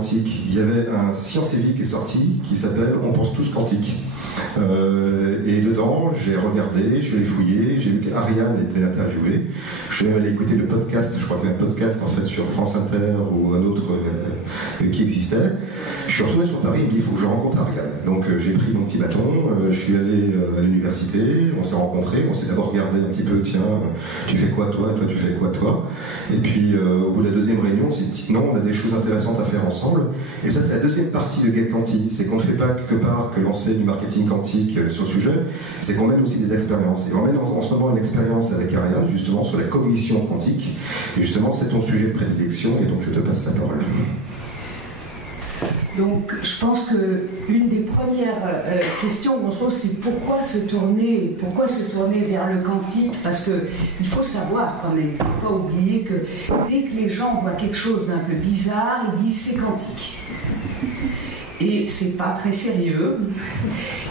quantique, il y avait un Science et Vie qui est sorti, qui s'appelle On pense tous quantique. Et dedans, j'ai regardé, je suis allé fouiller, j'ai vu qu'Ariane était interviewée. Je suis même allé écouter le podcast, je crois qu'il y avait un podcast en fait sur France Inter ou un autre qui existait. Je suis retourné sur Paris, il me dit il faut que je rencontre Ariane. Donc j'ai pris mon petit bâton, je suis allé à l'université, on s'est rencontrés, on s'est d'abord regardé un petit peu, tiens, tu fais quoi toi tu fais quoi toi. Et puis au bout de la deuxième réunion, on s'est dit non, on a des choses intéressantes à faire ensemble. Et ça c'est la deuxième partie de Get Quanti, c'est qu'on ne fait pas quelque part que lancer du marketing quantique sur le sujet, c'est qu'on mène aussi des expériences. Et on mène en ce moment une expérience avec Ariane, justement sur la cognition quantique. Et justement, c'est ton sujet de prédilection, et donc je te passe la parole. Donc, je pense qu'une des premières questions qu'on se pose, c'est pourquoi se tourner vers le quantique? Parce qu'il faut savoir quand même, il ne faut pas oublier que dès que les gens voient quelque chose d'un peu bizarre, ils disent c'est quantique. Et c'est pas très sérieux.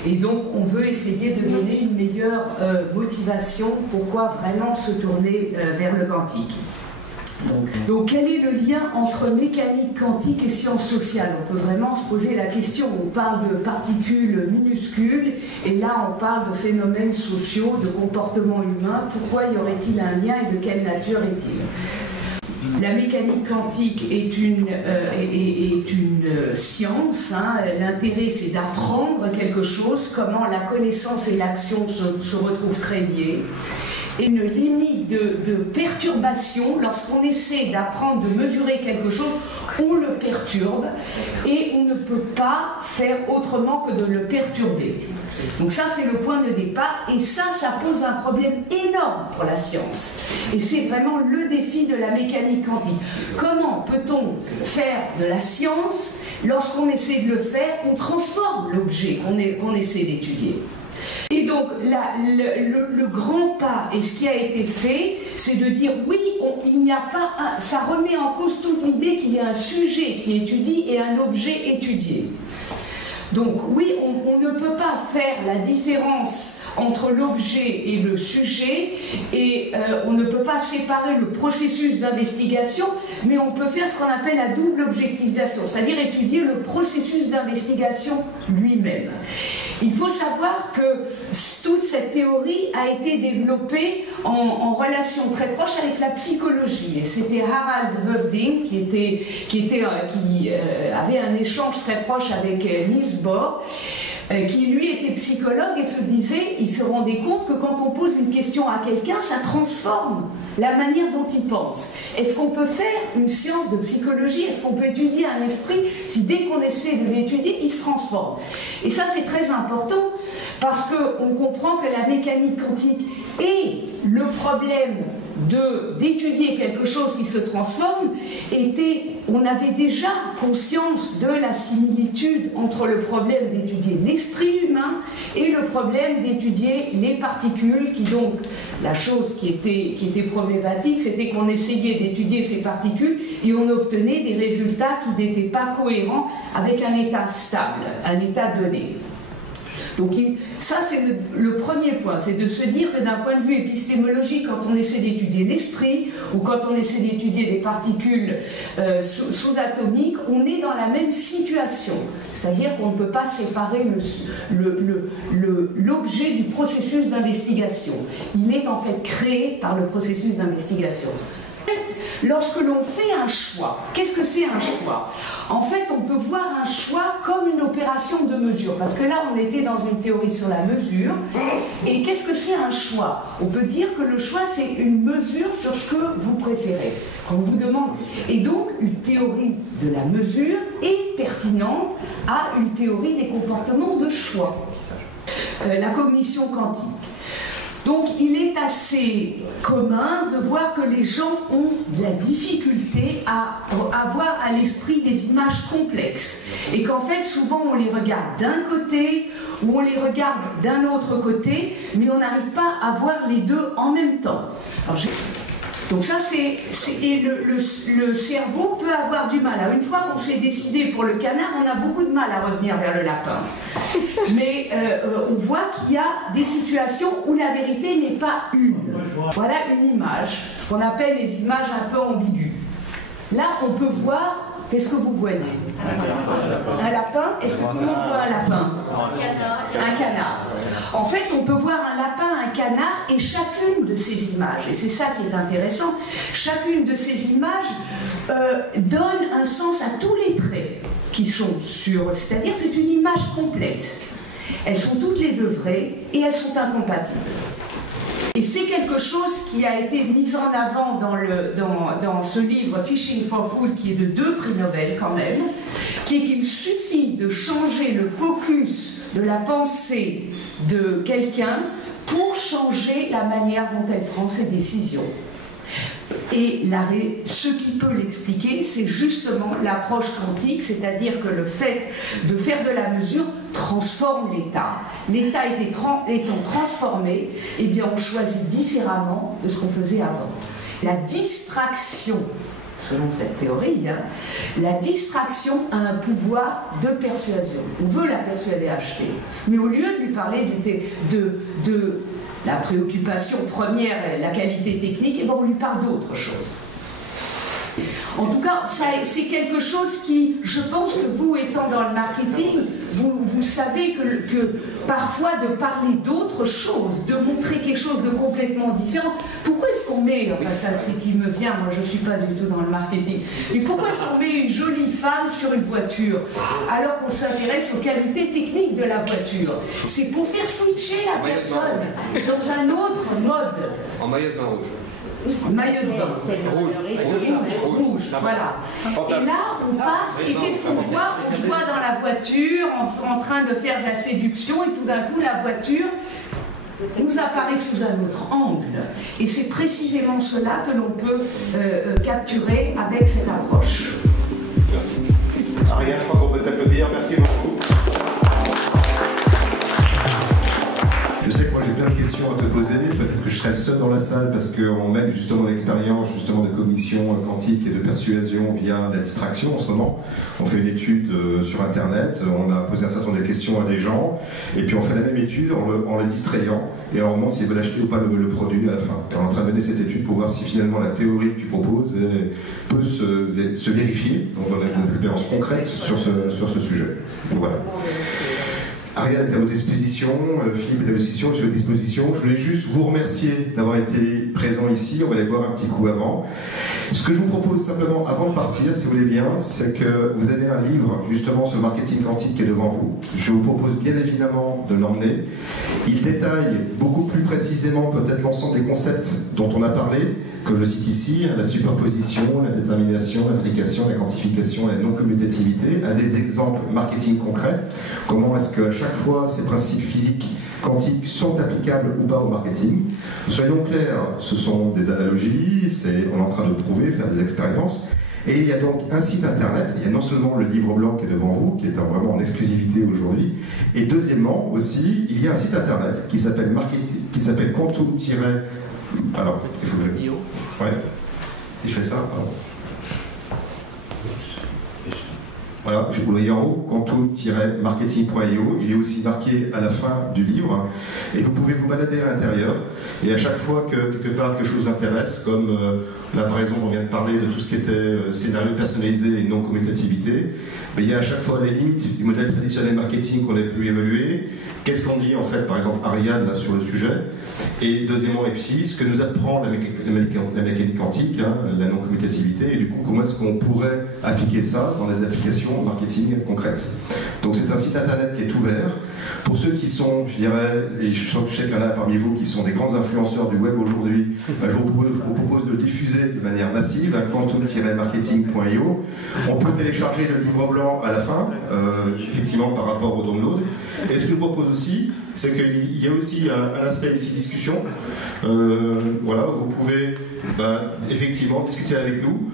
Et donc, on veut essayer de donner une meilleure motivation pourquoi vraiment se tourner vers le quantique. Donc quel est le lien entre mécanique quantique et sciences sociales? On peut vraiment se poser la question. On parle de particules minuscules et là on parle de phénomènes sociaux, de comportements humains. Pourquoi y aurait-il un lien et de quelle nature est-il? La mécanique quantique est une science. Hein. L'intérêt, c'est d'apprendre quelque chose, comment la connaissance et l'action se retrouvent très liées. Et une limite de perturbation, lorsqu'on essaie d'apprendre, de mesurer quelque chose, on le perturbe et on ne peut pas faire autrement que de le perturber. Donc ça, c'est le point de départ, et ça pose un problème énorme pour la science. Et c'est vraiment le défi de la mécanique quantique. Comment peut-on faire de la science, lorsqu'on essaie de le faire, on transforme l'objet qu'on essaie d'étudier? Et donc, le grand pas, et ce qui a été fait, c'est de dire, oui, il n'y a pas ça remet en cause toute l'idée qu'il y a un sujet qui étudie et un objet étudié. Donc, oui, on ne peut pas faire la différence entre l'objet et le sujet, et on ne peut pas séparer le processus d'investigation, mais on peut faire ce qu'on appelle la double objectivisation, c'est-à-dire étudier le processus d'investigation lui-même. Il faut savoir que toute cette théorie a été développée en relation très proche avec la psychologie, et c'était Harald Höfding qui avait un échange très proche avec Niels Bohr, qui lui était psychologue et il se rendait compte que quand on pose une question à quelqu'un, ça transforme la manière dont il pense. Est-ce qu'on peut faire une science de psychologie? Est-ce qu'on peut étudier un esprit si dès qu'on essaie de l'étudier, il se transforme? Et ça, c'est très important parce qu'on comprend que la mécanique quantique est le problème d'étudier quelque chose qui se transforme. On avait déjà conscience de la similitude entre le problème d'étudier l'esprit humain et le problème d'étudier les particules, donc la chose qui était problématique, c'était qu'on essayait d'étudier ces particules et on obtenait des résultats qui n'étaient pas cohérents avec un état stable, un état donné. Donc ça, c'est le premier point, c'est de se dire que d'un point de vue épistémologique, quand on essaie d'étudier l'esprit ou quand on essaie d'étudier des particules sous-atomiques, on est dans la même situation. C'est-à-dire qu'on ne peut pas séparer l'objet du processus d'investigation. Il est en fait créé par le processus d'investigation. Lorsque l'on fait un choix, qu'est-ce que c'est un choix? En fait, on peut voir un choix comme une opération de mesure, parce que là, on était dans une théorie sur la mesure, et qu'est-ce que c'est un choix? On peut dire que le choix, c'est une mesure sur ce que vous préférez. On vous demande, et donc, une théorie de la mesure est pertinente à une théorie des comportements de choix. La cognition quantique. Donc il est assez commun de voir que les gens ont de la difficulté à avoir à l'esprit des images complexes et qu'en fait souvent on les regarde d'un côté ou on les regarde d'un autre côté, mais on n'arrive pas à voir les deux en même temps. Donc ça, le cerveau peut avoir du mal. Alors, une fois qu'on s'est décidé pour le canard, on a beaucoup de mal à revenir vers le lapin. Mais on voit qu'il y a des situations où la vérité n'est pas une. Voilà une image, ce qu'on appelle les images un peu ambiguës. Là, on peut voir qu'est-ce que vous voyez? Un lapin? Est-ce que tout le monde voit un lapin? Un canard. En fait, on peut voir un lapin, un canard, et chacune de ces images, et c'est ça qui est intéressant, chacune de ces images donne un sens à tous les traits qui sont sur... C'est-à-dire c'est une image complète. Elles sont toutes les deux vraies et elles sont incompatibles. Et c'est quelque chose qui a été mis en avant dans ce livre Fishing for Food, qui est de 2 prix Nobel quand même, qui est qu'il suffit de changer le focus de la pensée de quelqu'un pour changer la manière dont elle prend ses décisions. Et ce qui peut l'expliquer, c'est justement l'approche quantique, c'est-à-dire que le fait de faire de la mesure transforme l'état. L'état étant transformé, eh bien on choisit différemment de ce qu'on faisait avant. La distraction, selon cette théorie, la distraction a un pouvoir de persuasion. On veut la persuader à acheter. Mais au lieu de lui parler de la préoccupation première, la qualité technique, et ben on lui parle d'autre chose. En tout cas, c'est quelque chose qui, je pense que vous, étant dans le marketing, vous savez que parfois de parler d'autre chose, de montrer quelque chose de complètement différent, pourquoi est-ce qu'on met, enfin ça c'est qui me vient, moi je ne suis pas du tout dans le marketing, mais pourquoi est-ce qu'on met une jolie femme sur une voiture alors qu'on s'intéresse aux qualités techniques de la voiture? C'est pour faire switcher la personne dans un autre mode. En maillot de bain rouge. Maillot de bain. Rouge, voilà. Et là, on passe, et qu'est-ce qu'on voit? On se voit dans la voiture, en train de faire de la séduction, et tout d'un coup, la voiture nous apparaît sous un autre angle. Et c'est précisément cela que l'on peut capturer avec cette approche. Merci. Ariane, je crois qu'on peut t'applaudir. Merci beaucoup. Je sais que moi j'ai plein de questions à te poser, peut-être que je serai le seul dans la salle parce qu'on mène justement l'expérience justement de cognition quantique et de persuasion via la distraction en ce moment. On fait une étude sur internet, on a posé un certain nombre de questions à des gens et puis on fait la même étude en le distrayant et on leur demande s'ils veulent acheter ou pas le produit à la fin. Et on est en train de mener cette étude pour voir si finalement la théorie que tu proposes peut se vérifier, donc on a des expériences concrètes sur ce sujet. Donc voilà. Ariane est à votre disposition, Philippe est à votre disposition, je suis à votre disposition. Je voulais juste vous remercier d'avoir été présent ici, on va aller voir un petit coup avant. Ce que je vous propose simplement avant de partir, si vous voulez bien, c'est que vous avez un livre justement sur le marketing quantique qui est devant vous. Je vous propose bien évidemment de l'emmener. Il détaille beaucoup plus précisément peut-être l'ensemble des concepts dont on a parlé, que je cite ici, la superposition, la détermination, l'intrication, la quantification, la non-commutativité, à des exemples marketing concrets. Comment est-ce qu'à chaque fois ces principes physiques quantiques sont applicables ou pas au marketing. Soyons clairs, ce sont des analogies, on est en train de prouver, faire des expériences. Et il y a donc un site internet, il y a non seulement le livre blanc qui est devant vous, qui est vraiment en exclusivité aujourd'hui, et deuxièmement aussi, il y a un site internet qui s'appelle Quantum- alors, il faut que je... Ouais. Si je fais ça, alors... Voilà, vous le voyez en haut, quantum-marketing.io. Il est aussi marqué à la fin du livre. Et vous pouvez vous balader à l'intérieur. Et à chaque fois que quelque part quelque chose vous intéresse, comme là par exemple on vient de parler de tout ce qui était scénario personnalisé et non-commutativité, mais il y a à chaque fois les limites du modèle traditionnel marketing qu'on a pu évaluer. Qu'est-ce qu'on dit en fait, par exemple Ariane là, sur le sujet? Et deuxièmement, et puis ce que nous apprend la mécanique quantique, la non-commutativité, et du coup comment est-ce qu'on pourrait appliquer ça dans des applications marketing concrètes. Donc c'est un site internet qui est ouvert. Pour ceux qui sont, je dirais, et je sais qu'il y en a parmi vous qui sont des grands influenceurs du web aujourd'hui, je vous propose de le diffuser de manière massive, quantum-marketing.io. On peut télécharger le livre blanc à la fin, effectivement par rapport au download. Et ce que je vous propose aussi, c'est qu'il y a aussi un aspect ici discussion. Voilà, vous pouvez effectivement discuter avec nous.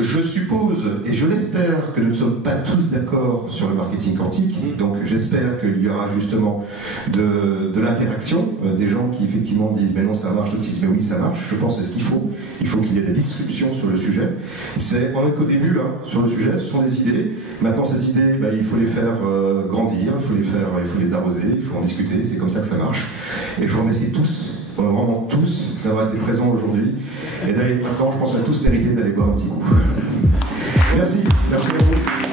Je suppose, et je l'espère, que nous ne sommes pas tous d'accord sur le marketing quantique, donc j'espère qu'il y aura justement de l'interaction, des gens qui effectivement disent mais non ça marche, d'autres qui disent mais oui ça marche. Je pense que c'est ce qu'il faut. Il faut qu'il y ait des discussions sur le sujet. On n'est qu'au début sur le sujet, ce sont des idées. Maintenant ces idées, il faut les faire grandir, il faut les arroser, il faut en discuter, c'est comme ça que ça marche. Et je vous remercie tous, vraiment tous, d'avoir été présents aujourd'hui. Et d'aller, maintenant, je pense qu'on a tous mérité d'aller boire un petit coup. Merci à vous.